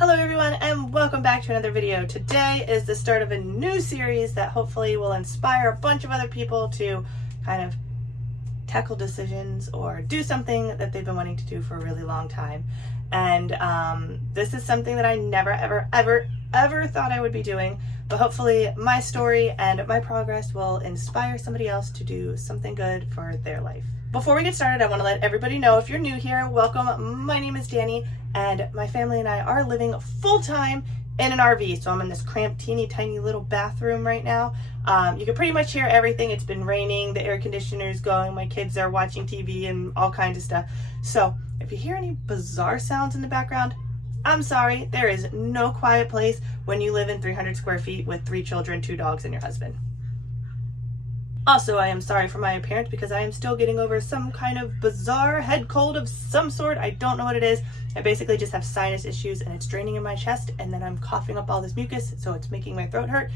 Hello everyone and welcome back to another video. Today is the start of a new series that hopefully will inspire a bunch of other people to kind of tackle decisions or do something that they've been wanting to do for a really long time. And this is something that I never ever thought I would be doing, but hopefully my story and my progress will inspire somebody else to do something good for their life. Before we get started, I want to let everybody know, if you're new here, welcome. My name is Danny and my family and I are living full-time in an RV. So I'm in this cramped, teeny tiny little bathroom right now. You can pretty much hear everything. It's been raining, the air conditioner's going, my kids are watching TV and all kinds of stuff. So if you hear any bizarre sounds in the background, I'm sorry. There is no quiet place when you live in 300 square feet with 3 children, 2 dogs, and your husband. Also, I am sorry for my appearance because I am still getting over some kind of bizarre head cold of some sort. I don't know what it is. I basically just have sinus issues and it's draining in my chest, and then I'm coughing up all this mucus, so it's making my throat hurt.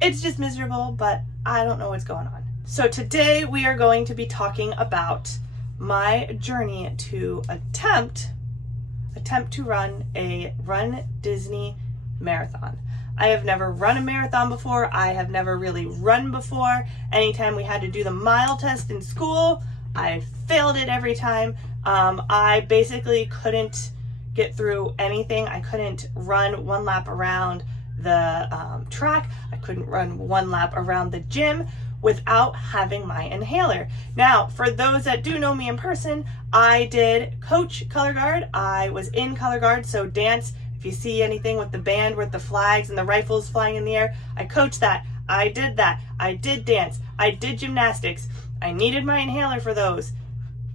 It's just miserable, but I don't know what's going on. So today we are going to be talking about my journey to attempt to run a RunDisney marathon. I have never run a marathon before. I have never really run before. Anytime we had to do the mile test in school, I failed it every time. I basically couldn't get through anything. I couldn't run one lap around the track. I couldn't run one lap around the gym without having my inhaler. Now, for those that do know me in person, I did coach color guard. I was in color guard, so dance. If you see anything with the band with the flags and the rifles flying in the air, I coached that. I did that. I did dance. I did gymnastics. I needed my inhaler for those,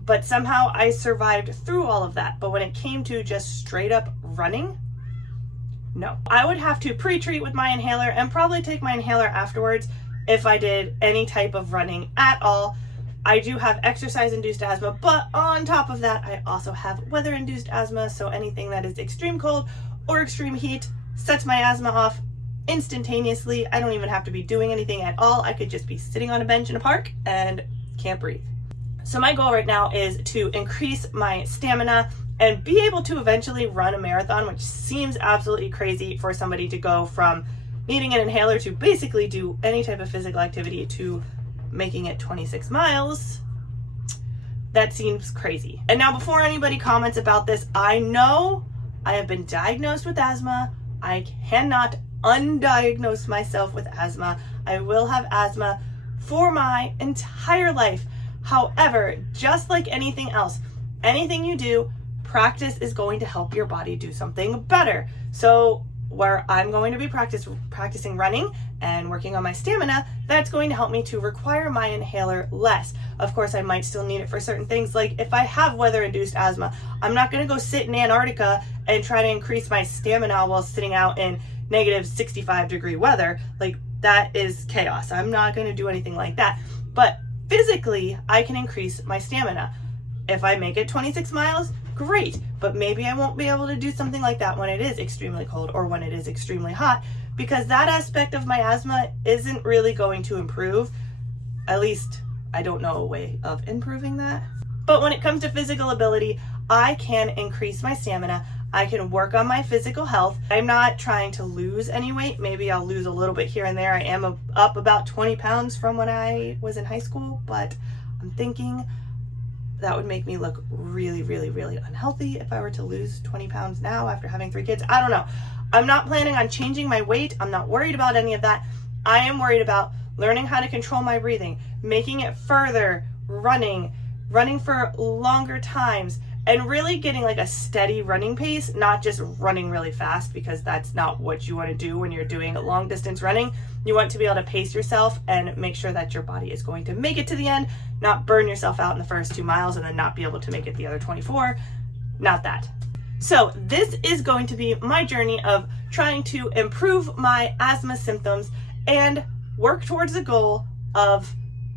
but somehow I survived through all of that. But when it came to just straight up running, no. I would have to pre-treat with my inhaler and probably take my inhaler afterwards if I did any type of running at all. I do have exercise-induced asthma, but on top of that, I also have weather-induced asthma, so anything that is extreme cold or extreme heat sets my asthma off instantaneously. I don't even have to be doing anything at all. I could just be sitting on a bench in a park and can't breathe. So my goal right now is to increase my stamina and be able to eventually run a marathon, which seems absolutely crazy for somebody to go from needing an inhaler to basically do any type of physical activity to making it 26 miles. That seems crazy. And now, before anybody comments about this, I know I have been diagnosed with asthma. I cannot undiagnose myself with asthma. I will have asthma for my entire life. However, just like anything else, anything you do, practice is going to help your body do something better. So where I'm going to be practicing running and working on my stamina, that's going to help me to require my inhaler less. Of course, I might still need it for certain things. Like if I have weather-induced asthma, I'm not going to go sit in Antarctica and try to increase my stamina while sitting out in negative 65-degree weather. Like, that is chaos. I'm not going to do anything like that. But physically, I can increase my stamina. If I make it 26 miles, great, but maybe I won't be able to do something like that when it is extremely cold or when it is extremely hot, because that aspect of my asthma isn't really going to improve. At least I don't know a way of improving that. But when it comes to physical ability, I can increase my stamina. I can work on my physical health. I'm not trying to lose any weight. Maybe I'll lose a little bit here and there. I am up about 20 pounds from when I was in high school, but I'm thinking that would make me look really unhealthy if I were to lose 20 pounds now after having 3 kids. I don't know. I'm not planning on changing my weight. I'm not worried about any of that. I am worried about learning how to control my breathing, making it further, running for longer times, and really getting like a steady running pace, not just running really fast, because that's not what you want to do when you're doing long distance running. You want to be able to pace yourself and make sure that your body is going to make it to the end, not burn yourself out in the first 2 miles and then not be able to make it the other 24. Not that. So this is going to be my journey of trying to improve my asthma symptoms and work towards the goal of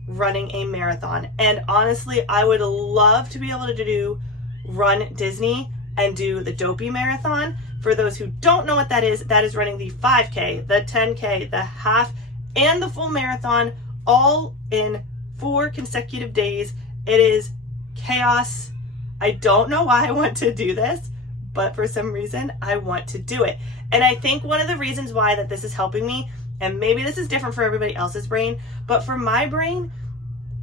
running a marathon. And honestly, I would love to be able to do RunDisney and do the Dopey Marathon. For those who don't know what that is running the 5K, the 10K, the half, and the full marathon all in 4 consecutive days. It is chaos. I don't know why I want to do this, but for some reason I want to do it. And I think one of the reasons why that this is helping me, and maybe this is different for everybody else's brain, but for my brain,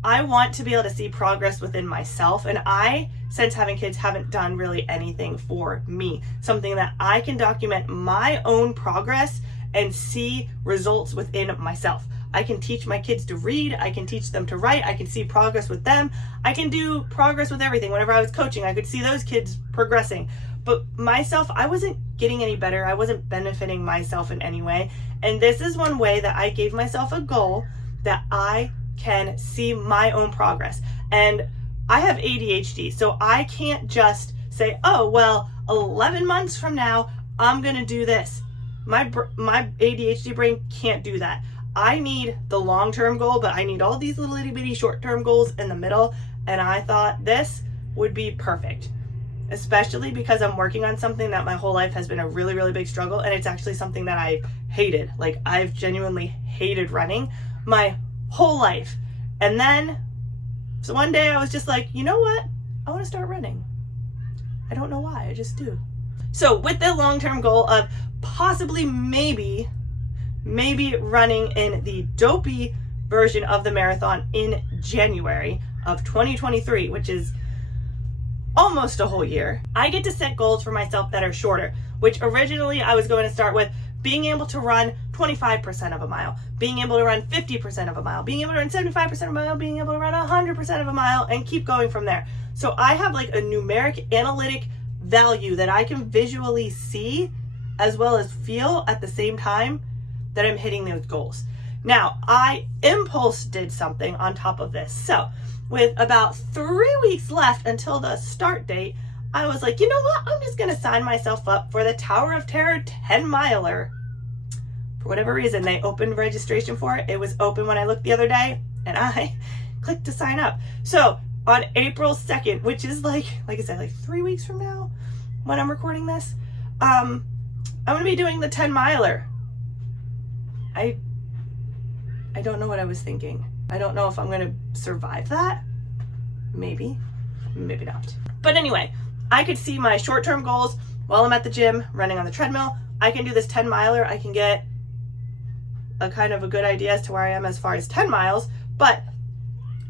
I want to be able to see progress within myself. And I, since having kids, haven't done really anything for me. Something that I can document my own progress and see results within myself. I can teach my kids to read. I can teach them to write. I can see progress with them. I can do progress with everything. Whenever I was coaching, I could see those kids progressing. But myself, I wasn't getting any better. I wasn't benefiting myself in any way. And this is one way that I gave myself a goal that I can see my own progress. And I have ADHD, so I can't just say, oh, well, 11 months from now, I'm gonna do this. My ADHD brain can't do that. I need the long-term goal, but I need all these little itty bitty short-term goals in the middle. And I thought this would be perfect, especially because I'm working on something that my whole life has been a really, really big struggle. And it's actually something that I hated. Like, I've genuinely hated running my whole life. And then, so one day I was just like, you know what? I want to start running. I don't know why, I just do. So with the long-term goal of possibly maybe running in the dopey version of the marathon in January of 2023, which is almost a whole year, I get to set goals for myself that are shorter, which originally I was going to start with being able to run 25% of a mile, being able to run 50% of a mile, being able to run 75% of a mile, being able to run 100% of a mile, and keep going from there. So I have like a numeric analytic value that I can visually see as well as feel at the same time that I'm hitting those goals. Now, I impulse did something on top of this. So with about 3 weeks left until the start date, I was like, you know what? I'm just going to sign myself up for the Tower of Terror 10 miler. For whatever reason, they opened registration for it. It was open when I looked the other day, and I clicked to sign up. So on April 2nd, which is like I said, like 3 weeks from now when I'm recording this, I'm going to be doing the 10 miler. I don't know what I was thinking. I don't know if I'm going to survive that. Maybe not. But anyway, I could see my short-term goals while I'm at the gym running on the treadmill. I can do this 10 miler. I can get a kind of a good idea as to where I am as far as 10 miles, but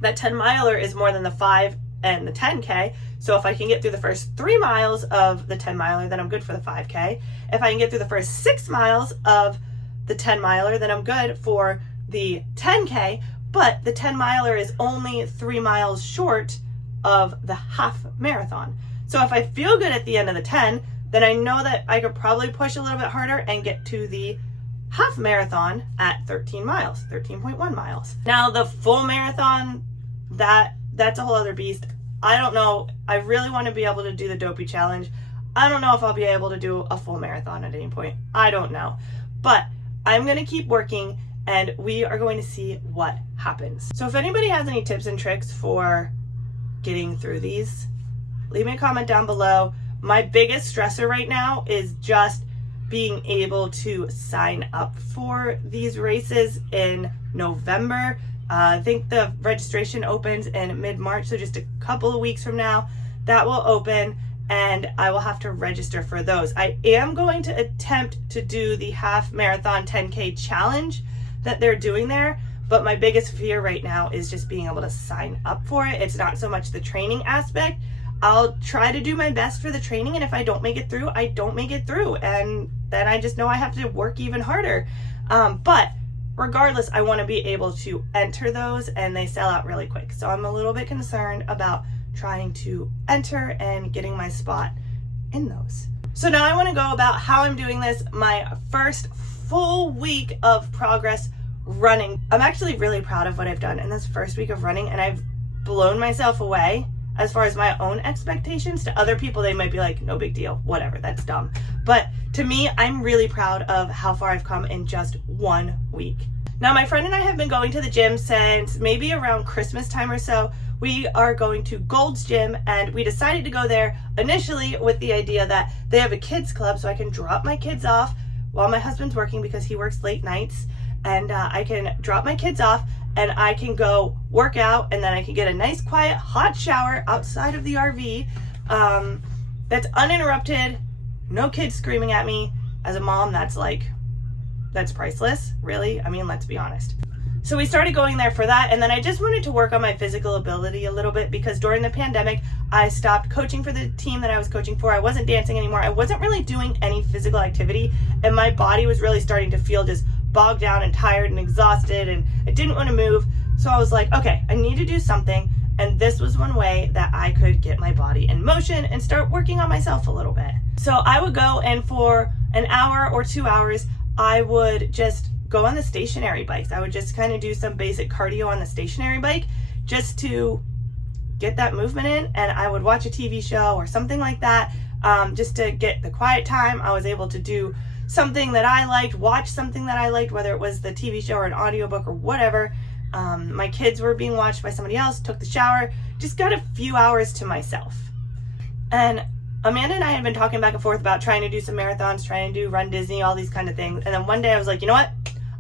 that 10 miler is more than the 5 and the 10K. So if I can get through the first 3 miles of the 10 miler, then I'm good for the 5K. If I can get through the first 6 miles of the 10 miler, then I'm good for the 10K. But the 10 miler is only 3 miles short of the half marathon. So if I feel good at the end of the 10, then I know that I could probably push a little bit harder and get to the half marathon at 13 miles, 13.1 miles. Now the full marathon, that's a whole other beast. I don't know. I really want to be able to do the dopey challenge. I don't know if I'll be able to do a full marathon at any point. I don't know. But I'm going to keep working and we are going to see what happens. So if anybody has any tips and tricks for getting through these, leave me a comment down below. My biggest stressor right now is just being able to sign up for these races in November. I think the registration opens in mid-March, so just a couple of weeks from now, that will open and I will have to register for those. I am going to attempt to do the half marathon 10K challenge that they're doing there, but my biggest fear right now is just being able to sign up for it. It's not so much the training aspect. I'll try to do my best for the training, and if I don't make it through, I don't make it through, and then I just know I have to work even harder. But regardless, I want to be able to enter those, and they sell out really quick. So I'm a little bit concerned about trying to enter and getting my spot in those. So now I want to go about how I'm doing this. My first full week of progress running. I'm actually really proud of what I've done in this first week of running, and I've blown myself away as far as my own expectations. To other people, they might be like, no big deal, whatever, that's dumb. But to me, I'm really proud of how far I've come in just 1 week. Now, my friend and I have been going to the gym since maybe around Christmas time or so. We are going to Gold's Gym, and we decided to go there initially with the idea that they have a kids club, so I can drop my kids off while my husband's working because he works late nights, and I can drop my kids off and I can go work out, and then I can get a nice quiet hot shower outside of the RV that's uninterrupted no kids screaming at me. As a mom, that's priceless, really. I mean, let's be honest. So we started going there for that, and then I just wanted to work on my physical ability a little bit, because during the pandemic, I stopped coaching for the team that I was coaching for. I wasn't dancing anymore. I wasn't really doing any physical activity, and my body was really starting to feel just bogged down and tired and exhausted, and I didn't want to move. So I was like, okay, I need to do something, and this was one way that I could get my body in motion and start working on myself a little bit. So I would go, and for an hour or 2 hours, I would just go on the stationary bikes. I would just kind of do some basic cardio on the stationary bike just to get that movement in, and I would watch a TV show or something like that, just to get the quiet time. I was able to do something that I liked, watch something that I liked, whether it was the TV show or an audiobook or whatever. My kids were being watched by somebody else, took the shower, just got a few hours to myself. And Amanda and I had been talking back and forth about trying to do some marathons, trying to do RunDisney, all these kind of things. And then one day I was like, you know what?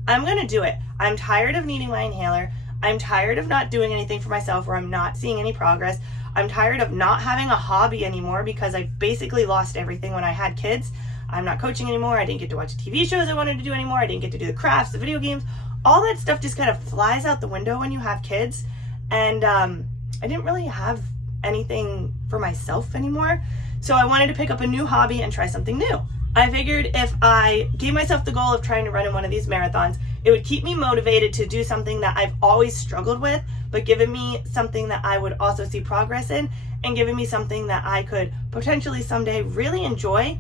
I'm going to do it. I'm tired of needing my inhaler. I'm tired of not doing anything for myself, where I'm not seeing any progress. I'm tired of not having a hobby anymore, because I basically lost everything when I had kids. I'm not coaching anymore. I didn't get to watch TV shows I wanted to do anymore. I didn't get to do the crafts, the video games. All that stuff just kind of flies out the window when you have kids. And I didn't really have anything for myself anymore. So I wanted to pick up a new hobby and try something new. I figured if I gave myself the goal of trying to run in one of these marathons, it would keep me motivated to do something that I've always struggled with, but giving me something that I would also see progress in, and giving me something that I could potentially someday really enjoy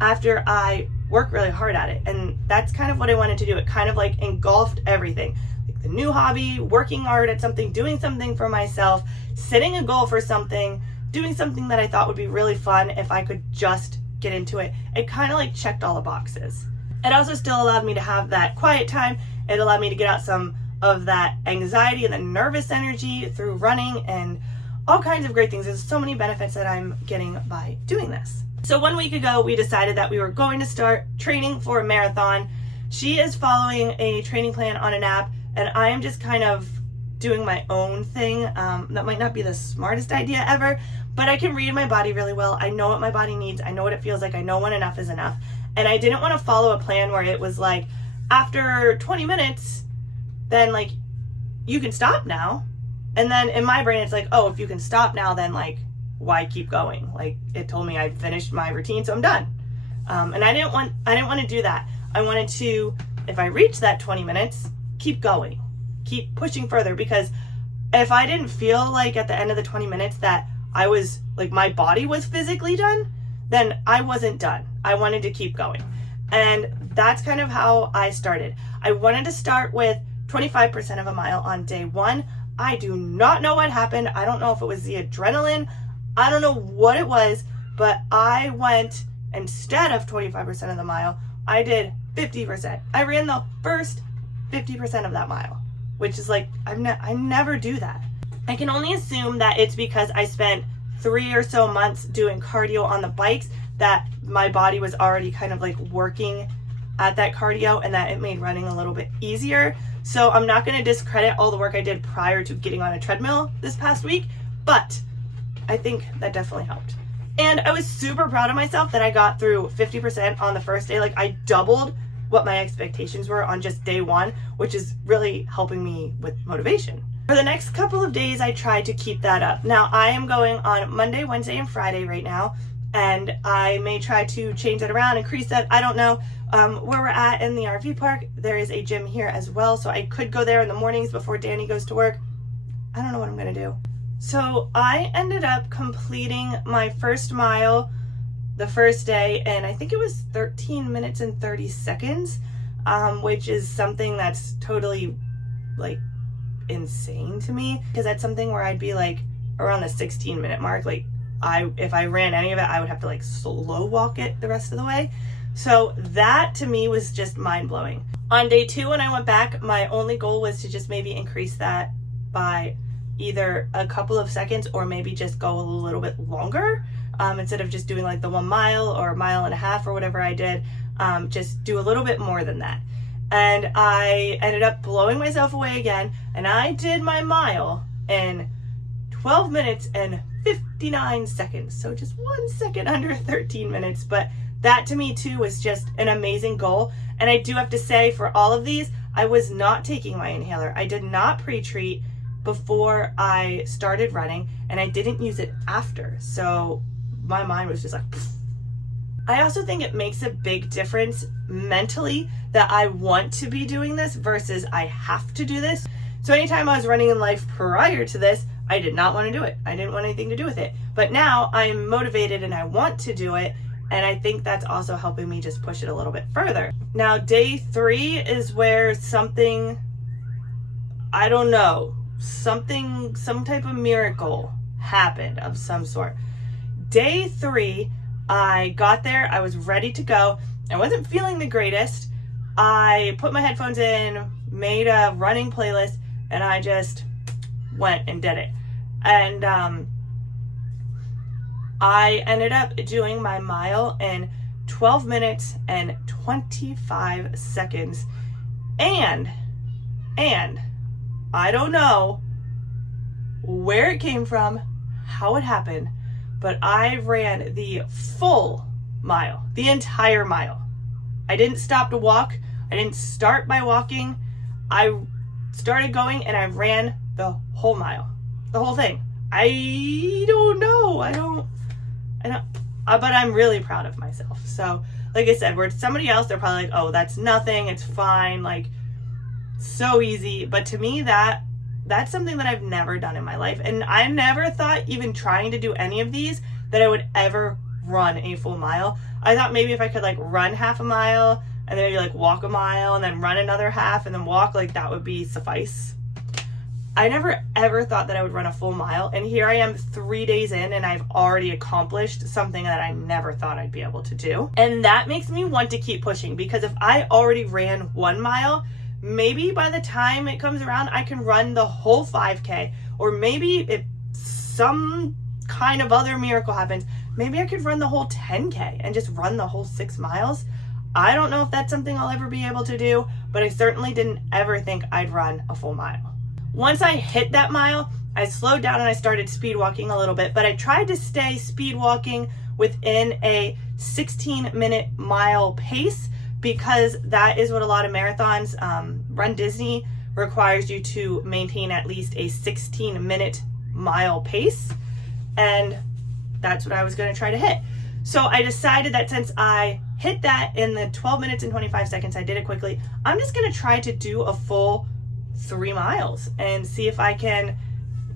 after I work really hard at it. And that's kind of what I wanted to do. It kind of like engulfed everything. Like the new hobby, working hard at something, doing something for myself, setting a goal for something, doing something that I thought would be really fun if I could just get into it. It kind of like checked all the boxes. It also still allowed me to have that quiet time. It allowed me to get out some of that anxiety and the nervous energy through running, and all kinds of great things. There's so many benefits that I'm getting by doing this. So 1 week ago, we decided that we were going to start training for a marathon. She is following a training plan on an app, and I am just kind of doing my own thing. That might not be the smartest idea ever, but I can read my body really well. I know what my body needs. I know what it feels like. I know when enough is enough. And I didn't want to follow a plan where it was like, after 20 minutes, then like, you can stop now. And then in my brain, it's like, oh, if you can stop now, then like, why keep going? Like, it told me I'd finished my routine, so I'm done. And I didn't want to do that. I wanted to, if I reached that 20 minutes, keep going, keep pushing further, because if I didn't feel like at the end of the 20 minutes that I was like, my body was physically done, then I wasn't done. I wanted to keep going. And that's kind of how I started. I wanted to start with 25% of a mile on day one. I do not know what happened. I don't know if it was the adrenaline. I don't know what it was, but I went, instead of 25% of the mile, I did 50%. I ran the first 50% of that mile, which is like, I never do that. I can only assume that it's because I spent 3 or so months doing cardio on the bikes, that my body was already kind of like working at that cardio, and that it made running a little bit easier. So I'm not going to discredit all the work I did prior to getting on a treadmill this past week, but I think that definitely helped. And I was super proud of myself that I got through 50% on the first day. Like, I doubled what my expectations were on just day one, which is really helping me with motivation. For the next couple of days, I tried to keep that up. Now, I am going on Monday, Wednesday, and Friday right now, and I may try to change that around, increase that. I don't know. Where we're at in the RV park, there is a gym here as well, so I could go there in the mornings before Danny goes to work. I don't know what I'm gonna do. So I ended up completing my first mile the first day, and I think it was 13 minutes and 30 seconds, which is something that's totally like insane to me, because that's something where I'd be like around the 16-minute mark. Like, if I ran any of it, I would have to like slow walk it the rest of the way. So that to me was just mind-blowing. On day two, when I went back, my only goal was to just maybe increase that by either a couple of seconds, or maybe just go a little bit longer, instead of just doing like the 1 mile or 1.5 miles or whatever I did. Just do a little bit more than that. And I ended up blowing myself away again, and I did my mile in 12 minutes and 59 seconds. So just 1 second under 13 minutes, but that to me too was just an amazing goal. And I do have to say, for all of these, I was not taking my inhaler. I did not pre-treat before I started running, and I didn't use it after. So my mind was just like, pfft. I also think it makes a big difference mentally that I want to be doing this versus I have to do this. So anytime I was running in life prior to this, I did not want to do it. I didn't want anything to do with it. But now I'm motivated and I want to do it. And I think that's also helping me just push it a little bit further. Now, day 3 is where something, I don't know, some type of miracle happened of some sort. Day 3, I got there, I was ready to go. I wasn't feeling the greatest. I put my headphones in, made a running playlist, and I just went and did it. And I ended up doing my mile in 12 minutes and 25 seconds. And I don't know where it came from, how it happened, but I ran the full mile, the entire mile. I didn't stop to walk. I didn't start by walking. I started going and I ran the whole mile, the whole thing. I don't know. But I'm really proud of myself. So, like I said, where somebody else, they're probably like, oh, that's nothing. It's fine. Like, so easy. But to me, that's something that I've never done in my life. And I never thought, even trying to do any of these, that I would ever run a full mile. I thought maybe if I could like run half a mile and then maybe like walk a mile and then run another half and then walk, like that would be suffice. I never ever thought that I would run a full mile, and here I am 3 days in and I've already accomplished something that I never thought I'd be able to do. And that makes me want to keep pushing, because if I already ran 1 mile, maybe by the time it comes around I can run the whole 5K, or maybe if some kind of other miracle happens, maybe I could run the whole 10K and just run the whole 6 miles. I don't know if that's something I'll ever be able to do, but I certainly didn't ever think I'd run a full mile. Once I hit that mile, I slowed down and I started speed walking a little bit, but I tried to stay speed walking within a 16-minute mile pace, because that is what a lot of marathons, RunDisney requires you to maintain at least a 16-minute mile pace, and that's what I was going to try to hit. So I decided that since I hit that in the 12 minutes and 25 seconds, I did it quickly, I'm just going to try to do a full 3 miles and see if I can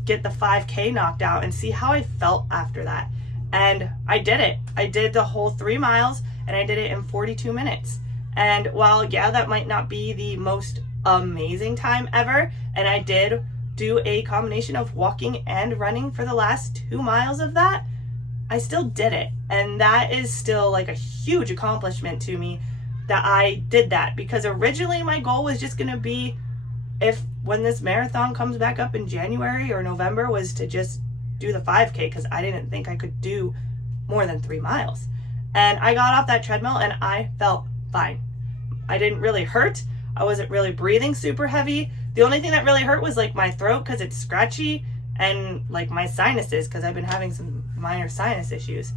get the 5K knocked out and see how I felt after that. And I did it. I did the whole 3 miles and I did it in 42 minutes. And while, yeah, that might not be the most amazing time ever, and I did do a combination of walking and running for the last 2 miles of that, I still did it. And that is still like a huge accomplishment to me that I did that, because originally my goal was just going to be, if when this marathon comes back up in January or November, was to just do the 5K, because I didn't think I could do more than 3 miles. And I got off that treadmill and I felt fine. I didn't really hurt. I wasn't really breathing super heavy. The only thing that really hurt was like my throat, because it's scratchy, and like my sinuses, because I've been having some minor sinus issues.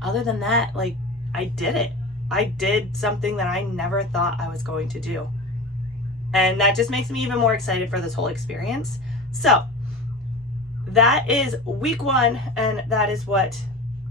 Other than that, like, I did it. I did something that I never thought I was going to do. And that just makes me even more excited for this whole experience. So that is week 1, and that is what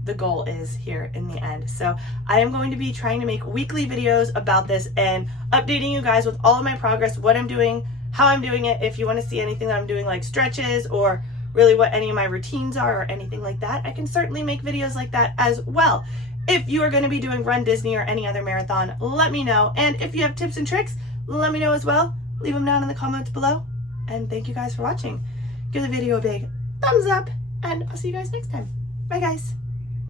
the goal is here in the end. So I am going to be trying to make weekly videos about this and updating you guys with all of my progress, what I'm doing, how I'm doing it. If you want to see anything that I'm doing, like stretches or really what any of my routines are or anything like that, I can certainly make videos like that as well. If you are going to be doing RunDisney or any other marathon, let me know. And if you have tips and tricks, let me know as well. Leave them down in the comments below. And thank you guys for watching. Give the video a big thumbs up, and I'll see you guys next time. Bye guys.